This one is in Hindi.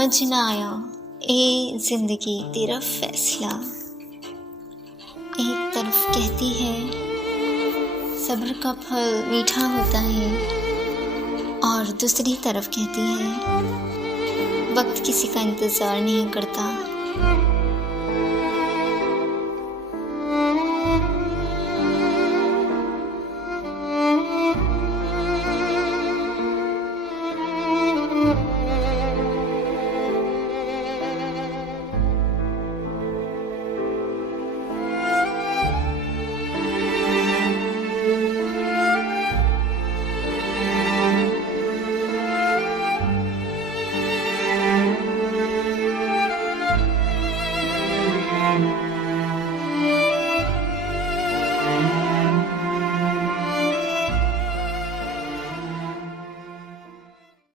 समझ ना आया ए जिंदगी तेरा फैसला। एक तरफ कहती है सब्र का फल मीठा होता है, और दूसरी तरफ कहती है वक्त किसी का इंतज़ार नहीं करता।